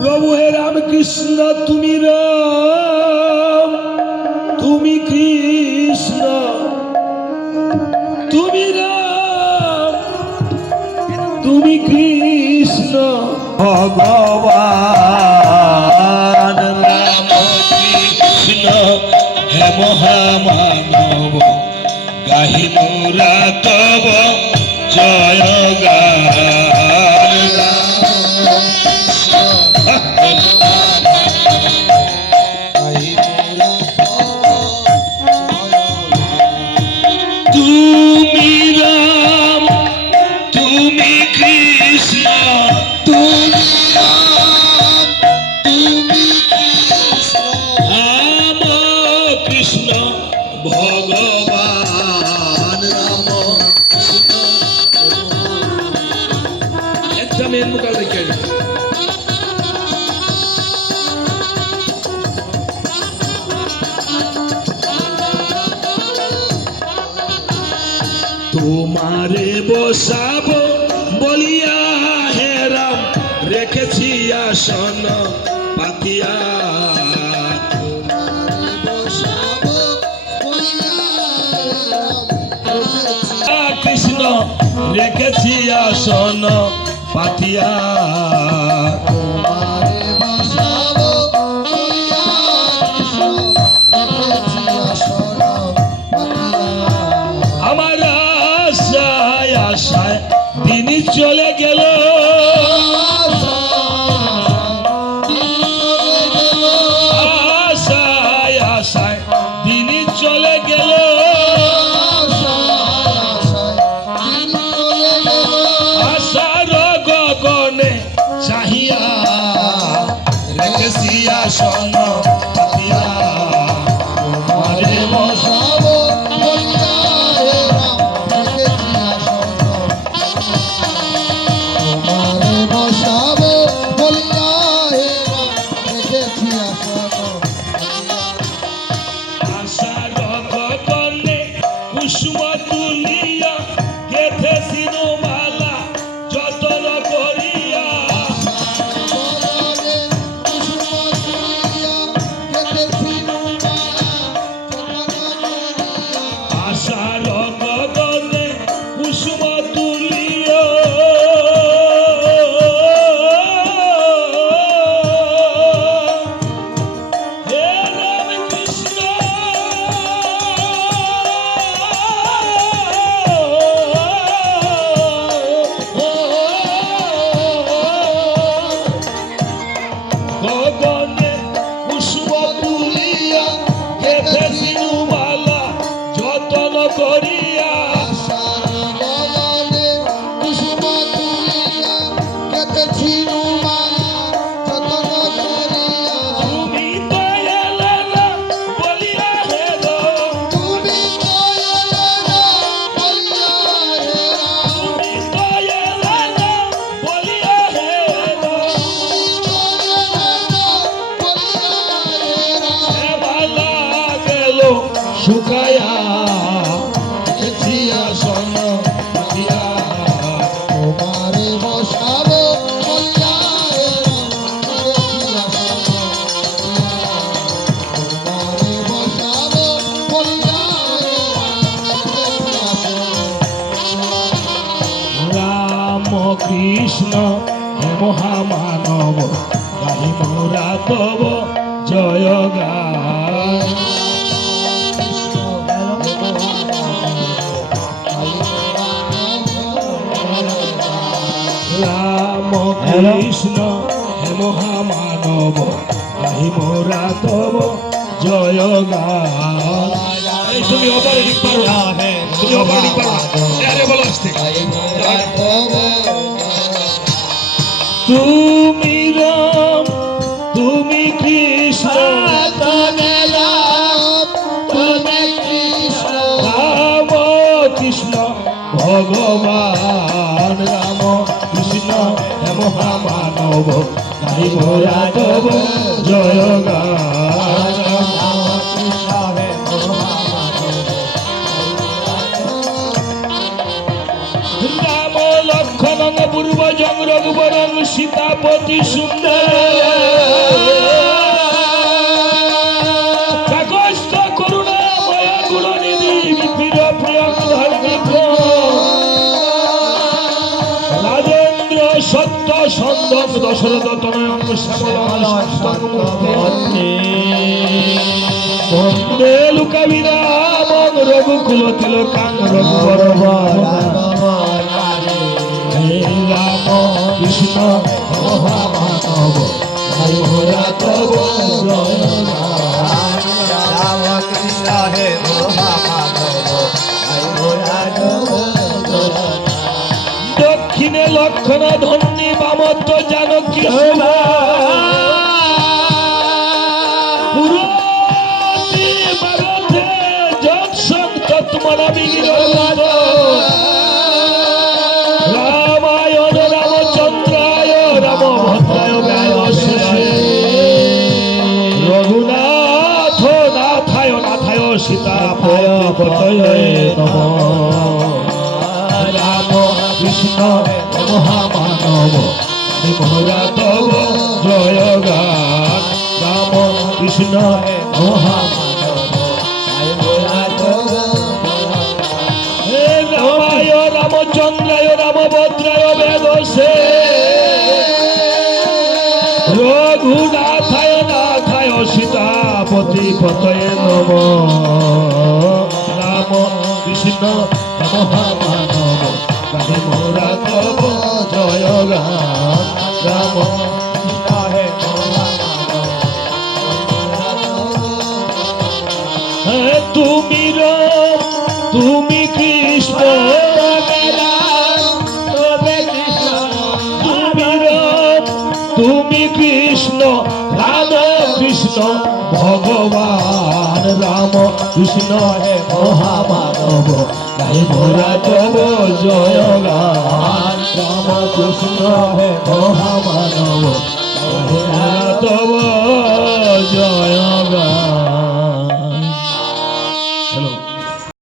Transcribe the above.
প্রভু হে রাম কৃষ্ণ তুমি রাম, তুমি কৃষ্ণ। তুমি রাম, তুমি কৃষ্ণ। ভগবান রাম কৃষ্ণ, হে মহামানব গাহিনুরা তব জয়। তোমারে বসাব বলিয়া হে রাম রেখেছি আসন পাতিয়া। কৃষ্ণ রেখেছি আসন পাতিয়া। আসন তুমি কৃষ্ণ হে মহামানব গাহি মোরা তব জয় গান রাম কৃষ্ণ হে মহামানব গাহি মোরা তব জয় গান তুমি অপারেটিক পারো। না তুমি অপারেটিক পারো। বলো আসতে। তুমি রাম তুমি কৃষ্ণ। রাম কৃষ্ণ ভগবান রাম কৃষ্ণ হে মহামানব গাইব মোরা জয় গান ধর্মিক রাজেন্দ্র সত্য সন্দম দশরথ তনয়ং শ্যামলং লুকাবিরামং রঘুকুল তিলকাং রঘুবর কৃষ্ণ, মহামানব হরি হরা তব রাম কৃষ্ণ হে মহামানব দক্ষিণে লক্ষণ ধন্যী বামত্ব জানকী সুভা। মোরা তব জয় গান। রাম কৃষ্ণ মহামানব। হে রামায় রামচন্দ্রায় রামভদ্রায় বেদসে রঘুনাথায়, নাথায় সীতাপতি পতয়ে নম। রাম কৃষ্ণ মহামানব। কাহে মোরা তব জয় গান। ভগবান রাম, কৃষ্ণ হে মহামানব গাই রাজব জয় গান। রাম, কৃষ্ণ হে মহামানব জয় গান।